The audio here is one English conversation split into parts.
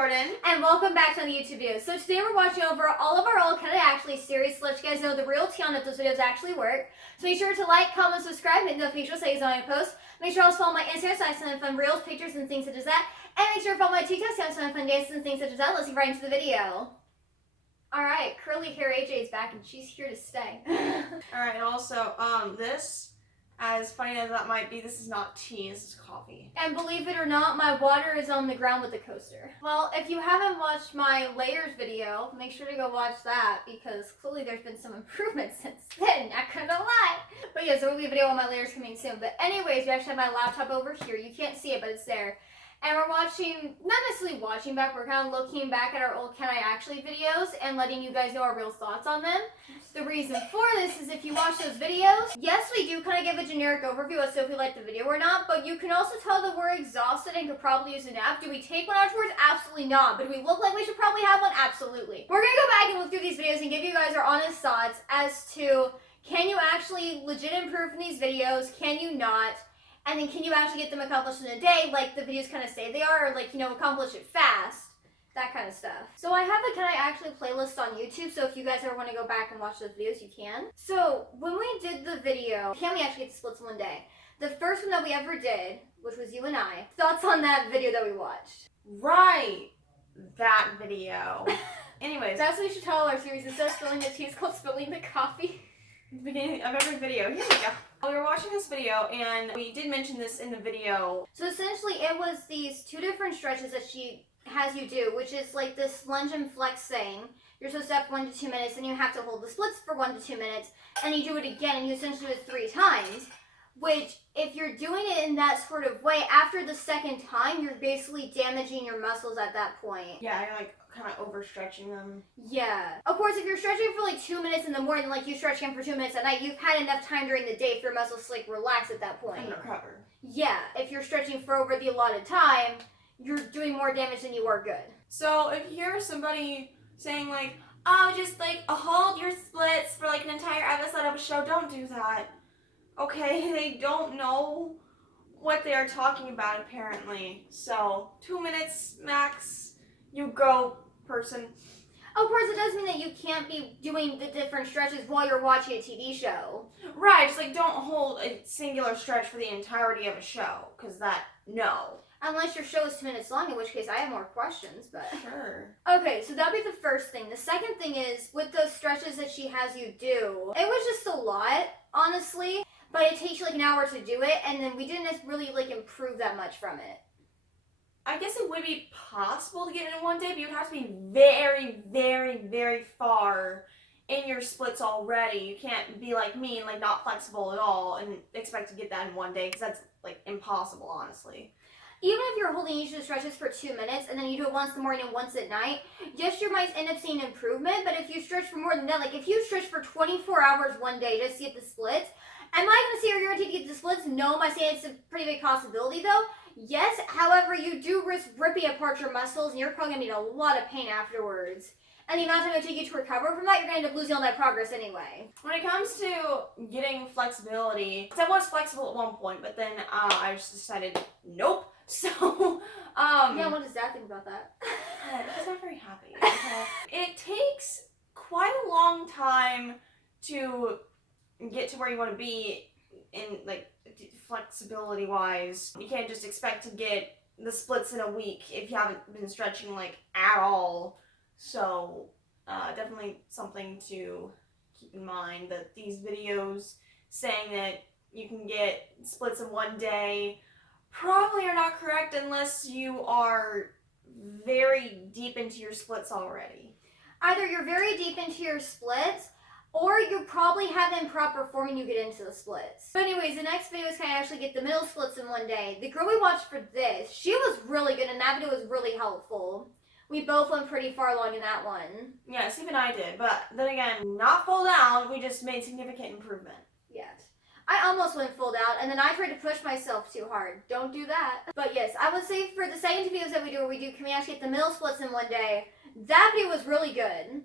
Jordan. And welcome back to the YouTube video. So today we're watching over all of our old Can I Actually series to let you guys know the real tea on if those videos actually work. So make sure to like, comment, subscribe, hit the notification so you know when I post. Make sure to also follow my Instagram so I send fun reels, pictures, and things such as that. And make sure to follow my TikTok so I send fun dances and things such as that. Let's get right into the video. Alright, curly hair AJ is back and she's here to stay. Alright, and also, this, as funny as that might be, this is not tea, this is coffee. And believe it or not, my water is on the ground with the coaster. Well, if you haven't watched my layers video, make sure to go watch that because clearly there's been some improvements since then, not gonna lie. But yeah, so there will be a video on my layers coming soon. But anyways, we actually have my laptop over here. You can't see it, but it's there. And we're watching, not necessarily watching back, we're kind of looking back at our old Can I Actually videos and letting you guys know our real thoughts on them. The reason for this is if you watch those videos, yes, we do kind of give a generic overview as to if we like the video or not, but you can also tell that we're exhausted and could probably use a nap. Do we take one afterwards? Absolutely not. But do we look like we should probably have one? Absolutely. We're going to go back and look through these videos and give you guys our honest thoughts as to can you actually legit improve from these videos? Can you not? And then can you actually get them accomplished in a day like the videos kind of say they are, or like, you know, accomplish it fast? That kind of stuff. So I have a Can I Actually playlist on YouTube, so if you guys ever want to go back and watch those videos, you can. So when we did the video, can we actually get the splits in one day? The first one that we ever did, which was you and I, thoughts on that video that we watched? Right, that video. Anyways. That's what we should tell our series. Instead of spilling the tea, it's called spilling the coffee. The beginning of every video. Here we go. We were watching this video and we did mention this in the video. So essentially it was these two different stretches that she has you do, which is like this lunge and flex thing. You're supposed to have 1 to 2 minutes and you have to hold the splits for 1 to 2 minutes and you do it again and you essentially do it 3 times. Which, if you're doing it in that sort of way, after the second time, you're basically damaging your muscles at that point. Yeah, you're like kind of overstretching them. Yeah. Of course, if you're stretching for like 2 minutes in the morning, like you stretch again for 2 minutes at night, you've had enough time during the day for your muscles to like relax at that point. And recover. Yeah. If you're stretching for over the allotted time, you're doing more damage than you are good. So if you hear somebody saying like, oh, just like hold your splits for like an entire episode of a show, don't do that. Okay, they don't know what they are talking about apparently. So 2 minutes max, you go, person. Of course, it does mean that you can't be doing the different stretches while you're watching a TV show. Right, just like don't hold a singular stretch for the entirety of a show, because that, no. Unless your show is 2 minutes long, in which case I have more questions, but... Sure. Okay, so that'd be the first thing. The second thing is, with those stretches that she has you do, it was just a lot, honestly. But it takes you like an hour to do it, and then we didn't really like improve that much from it. I guess it would be possible to get it in one day, but you would have to be very, very, very far in your splits already. You can't be like me and like not flexible at all and expect to get that in one day, because that's like impossible, honestly. Even if you're holding each of the stretches for 2 minutes and then you do it once in the morning and once at night, yes, you might end up seeing improvement, but if you stretch for more than that, like if you stretch for 24 hours one day just to get the splits, am I going to say you're guaranteed to get the splits? No, am I saying it's a pretty big possibility though? Yes, however, you do risk ripping apart your muscles and you're probably going to be in a lot of pain afterwards. And the amount of time it takes you to recover from that, you're going to end up losing all that progress anyway. When it comes to getting flexibility, because I was flexible at one point, but then I just decided, nope. So, yeah, what does Dad think about that? Because I'm very happy. Okay? It takes quite a long time to get to where you want to be in, like, flexibility-wise. You can't just expect to get the splits in a week if you haven't been stretching, like, at all. So, definitely something to keep in mind, that these videos saying that you can get splits in one day probably are not correct unless you are very deep into your splits already. Either you're very deep into your splits, or you probably have improper form when you get into the splits. But anyways, the next video is can I actually get the middle splits in one day. The girl we watched for this, she was really good and that video was really helpful. We both went pretty far along in that one. Yes, even I did. But then again, not full down, we just made significant improvement. Yes. I almost went full out, and then I tried to push myself too hard. Don't do that. But yes, I would say for the second videos that we do where we do can we actually get the middle splits in one day, that video was really good.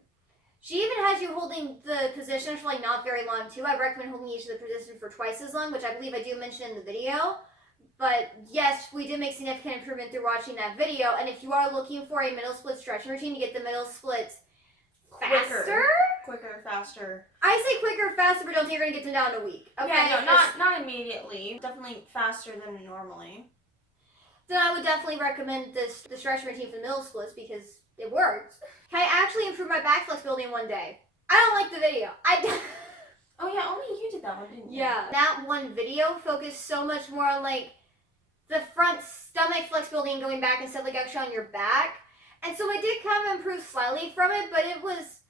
She even has you holding the position for like not very long too. I recommend holding each of the positions for twice as long, which I believe I do mention in the video. But yes, we did make significant improvement through watching that video. And if you are looking for a middle split stretching routine to get the middle splits faster? Quicker, faster. I say quicker, faster, but don't think you're going to get them down in a week. Okay? Yeah, no, not immediately. Definitely faster than normally. Then I would definitely recommend the stretching routine for the middle splits because it works. Can I actually improve my back flexibility in one day? I don't like the video. Oh yeah, only you did that one, didn't you? Yeah. That one video focused so much more on like the front stomach flexibility and going back instead of like actually on your back. And so I did kind of improve slightly from it, but it was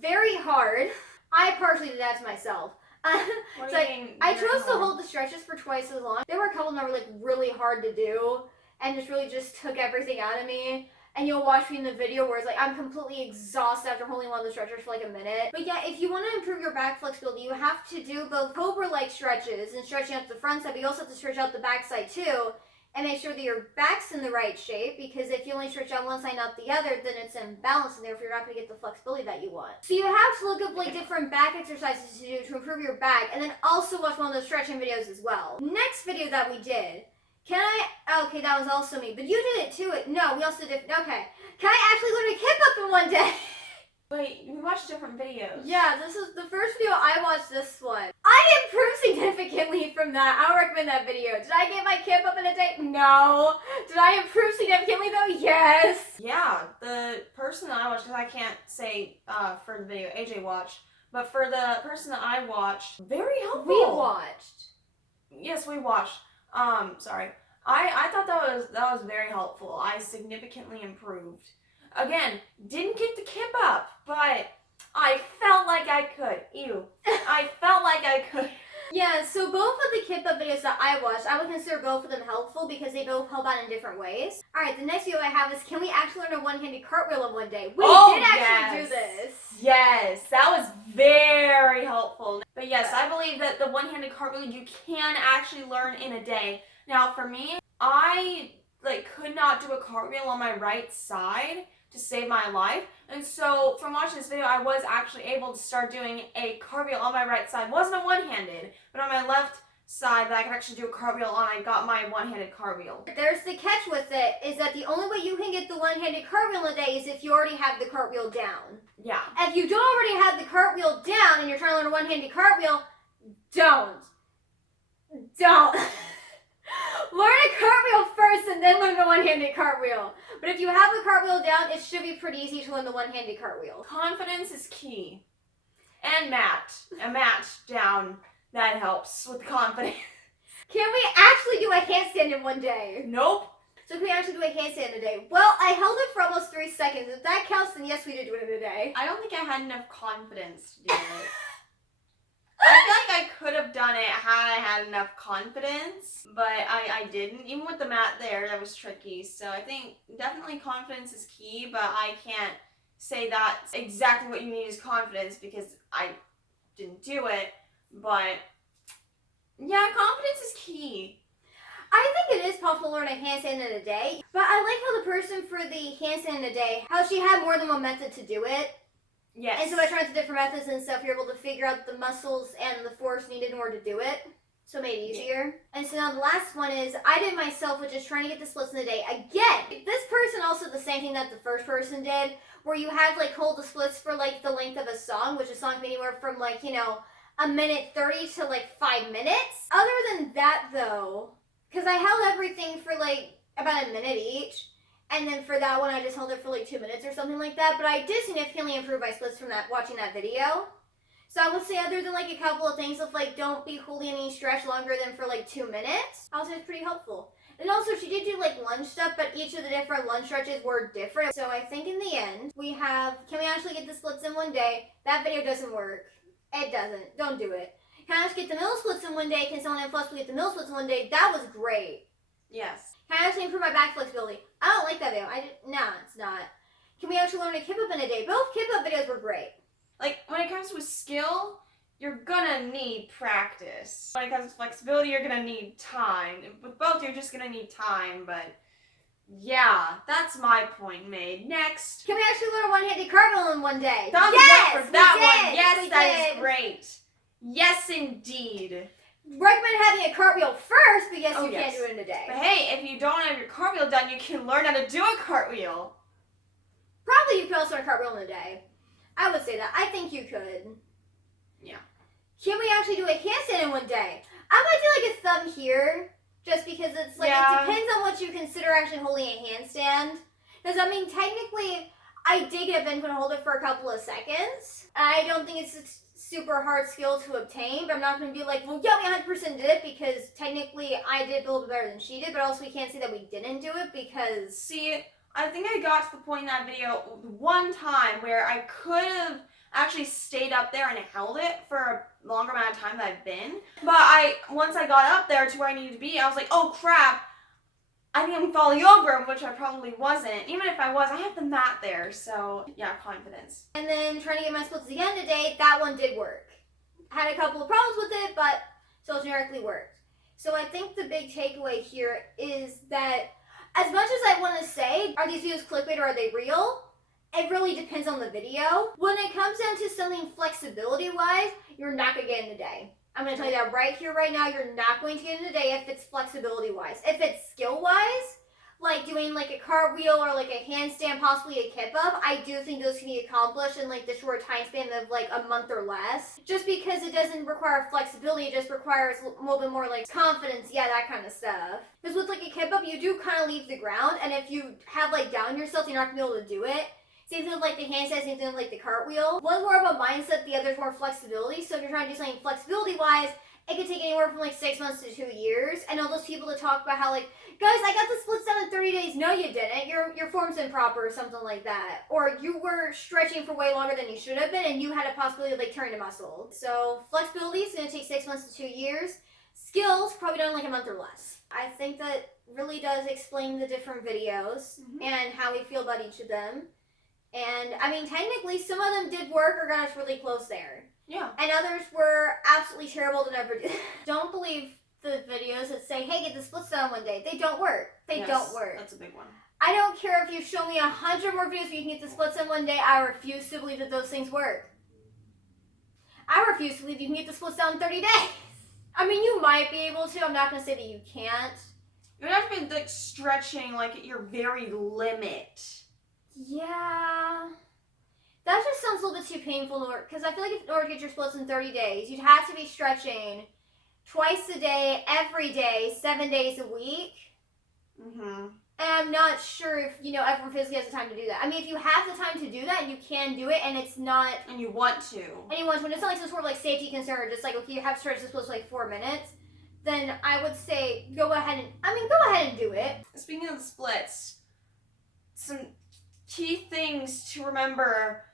very hard. I partially did that to myself. What do you mean? I chose to hold the stretches for twice as long. There were a couple that were like really hard to do and just really just took everything out of me. And you'll watch me in the video where it's like I'm completely exhausted after holding one of the stretchers for like a minute. But yeah, if you want to improve your back flexibility, you have to do both cobra-like stretches and stretching out the front side, but you also have to stretch out the back side too. And make sure that your back's in the right shape, because if you only stretch out one side, not the other, then it's imbalanced, and therefore you're not going to get the flexibility that you want. So you have to look up like different back exercises to do to improve your back, and then also watch one of those stretching videos as well. Next video that we did, okay, that was also me, but you did it too. No, we also did, okay. Can I actually learn a kip-up in one day? Wait, we watched different videos. Yeah, this is the first video I watched. This one. I improved significantly from that. I don't recommend that video. Did I get my kip-up in a day? No. Did I improve significantly though? Yes. Yeah, the person that I watched, because I can't say for the video AJ watched, but for the person that I watched, very helpful. We watched. Yes, we watched. Sorry. I thought that was very helpful. I significantly improved. Again, didn't get the kip-up, but I felt like I could. Ew. I felt like I could. Yeah, so both of the kip-up videos that I watched, I would consider both of them helpful because they both help out in different ways. Alright, the next video I have is, can we actually learn a one-handed cartwheel in one day? We did actually do this. Yes, that was very helpful. But yes, I believe that the one-handed cartwheel you can actually learn in a day. Now for me, I could not do a cartwheel on my right side to save my life. And so from watching this video, I was actually able to start doing a cartwheel on my right side. It wasn't a one-handed, but on my left side that I could actually do a cartwheel on, I got my one-handed cartwheel. There's the catch with it, is that the only way you can get the one-handed cartwheel in a day is if you already have the cartwheel down. Yeah. If you don't already have the cartwheel down and you're trying to learn a one-handed cartwheel, don't. Learn a cartwheel first and then learn the one-handed cartwheel. But if you have the cartwheel down, it should be pretty easy to learn the one-handed cartwheel. Confidence is key. And a mat down, that helps with confidence. Can we actually do a handstand in one day? Nope. So can we actually do a handstand in a day? Well, I held it for almost 3 seconds. If that counts, then yes, we did do it in a day. I don't think I had enough confidence to do it. I feel like I could have done it had I had enough confidence, but I didn't. Even with the mat there, that was tricky. So I think definitely confidence is key, but I can't say that's exactly what you need is confidence because I didn't do it. But yeah, confidence is key. I think it is possible to learn a handstand in a day, but I like how the person for the handstand in a day, how she had more than one method to do it. Yes. And so I tried the different methods and stuff. You're able to figure out the muscles and the force needed in order to do it. So it made it easier. Yeah. And so now the last one is, I did myself, which is trying to get the splits in a day. Again, this person also did the same thing that the first person did, where you had hold the splits for the length of a song, which a song can be anywhere from a minute 30 to 5 minutes. Other than that though, because I held everything for about a minute each. And then for that one, I just held it for 2 minutes or something like that. But I did significantly improve my splits from watching that video. So I would say other than a couple of things of don't be holding any stretch longer than for 2 minutes. I would say it's pretty helpful. And also she did do lunge stuff, but each of the different lunge stretches were different. So I think in the end, we have, can we actually get the splits in one day? That video doesn't work. It doesn't. Don't do it. Can I just get the middle splits in one day? Can someone inflexible get the middle splits in one day? That was great. Yes. Can I actually improve my back flexibility? I don't like that video. No, it's not. Can we actually learn a kip-up in a day? Both kip-up videos were great. When it comes to skill, you're gonna need practice. When it comes to flexibility, you're gonna need time. With both, you're just gonna need time, but yeah, that's my point made. Next. Can we actually learn a one-handed cartwheel in one day? Thumbs up for that one. Yes, that is great. Yes, indeed. recommend having a cartwheel first, but yes, Oh, you yes. can do it in a day. But hey, if you don't have your cartwheel done, you can learn how to do a cartwheel. Probably you could also learn a cartwheel in a day. I would say that. I think you could. Yeah. Can we actually do a handstand in one day? I might do like a thumb here, just because it's like, Yeah. it depends on what you consider actually holding a handstand. Because I mean, technically, I did get a bench and hold it for a couple of seconds. I don't think it's a super hard skill to obtain, but I'm not going to be like, well, yeah, we 100% did it, because technically I did a little bit better than she did, but also we can't say that we didn't do it, because... See, I think I got to the point in that video one time where I could have actually stayed up there and held it for a longer amount of time than I've been. But once I got up there to where I needed to be, I was like, oh crap, I think I'm falling over, which I probably wasn't. Even if I was, I have the mat there, so yeah, confidence. And then trying to get my splits again today, that one did work. Had a couple of problems with it, but still generically worked. So I think the big takeaway here is that as much as I want to say, are these videos clickbait or are they real? It really depends on the video. When it comes down to something flexibility-wise, you're not going to get in a day. I'm going to tell you that right here, right now, you're not going to get in a day if it's flexibility-wise. If it's skill-wise, like doing like a cartwheel or like a handstand, possibly a kip-up, I do think those can be accomplished in like the short time span of like a month or less. Just because it doesn't require flexibility, it just requires a little bit more like confidence, yeah, that kind of stuff. Because with like a kip-up, you do kind of leave the ground, and if you have like down yourself, you're not going to be able to do it. Same thing with like the handstand, same thing with like the cartwheel. One's more of a mindset, the other's more flexibility. So if you're trying to do something flexibility-wise, it could take anywhere from like 6 months to 2 years. And all those people that talk about how like, guys, I got the splits done in 30 days. No, you didn't. Your form's improper or something like that. Or you were stretching for way longer than you should have been, and you had a possibility of like tearing a muscle. So flexibility is going to take 6 months to 2 years. Skills, probably done in like a month or less. I think that really does explain the different videos and how we feel about each of them. And I mean, technically, some of them did work or got us really close there. Yeah. And others were absolutely terrible to never do. Don't believe the videos that say, hey, get the splits done one day. They don't work. They don't work. That's a big one. I don't care if you show me 100 more videos where you can get the splits in one day. I refuse to believe that those things work. I refuse to believe you can get the splits down in 30 days. I mean, you might be able to. I'm not going to say that you can't. You would have to be like stretching like at your very limit. Yeah. That just sounds a little bit too painful to work, because I feel like if in order to get your splits in 30 days, you'd have to be stretching twice a day, every day, 7 days a week. And I'm not sure if, everyone physically has the time to do that. I mean, if you have the time to do that, and you can do it, and it's not... And you want to. And you want to, and it's not like some sort of like safety concern, or just like, okay, you have to stretch the splits for like 4 minutes, then I would say go ahead and do it. Speaking of the splits, some key things to remember: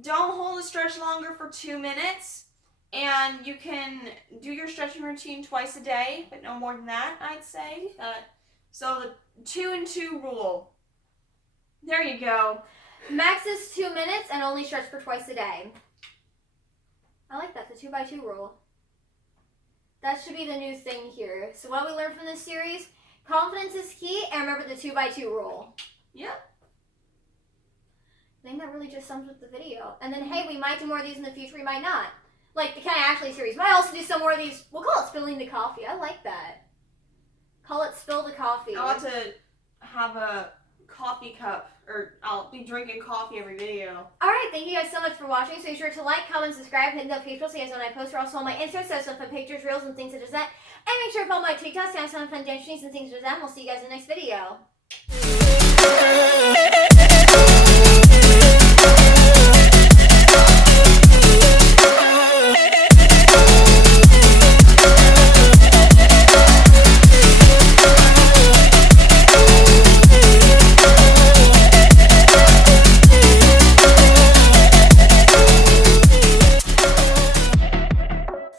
don't hold a stretch longer for 2 minutes, and you can do your stretching routine twice a day, but no more than that, I'd say. So the 2 and 2 rule. There you go. Max is 2 minutes and only stretch for twice a day. I like that, the 2x2 rule. That should be the new thing here. So what we learned from this series: confidence is key, and remember the 2x2 rule. Yep. I think that really just sums up the video. And then, hey, we might do more of these in the future, we might not. Like the Can I Actually series. Might also do some more of these. We'll call it Spilling the Coffee. I like that. Call it Spill the Coffee. I want to have a coffee cup, or I'll be drinking coffee every video. Alright, thank you guys so much for watching. So be sure to like, comment, subscribe, hit the notification bell so you guys know when I post. We're also on my Instagram, so some fun pictures, reels, and things such as that. And make sure to follow my TikToks, so I have some fun dance streams and things such as that. And we'll see you guys in the next video.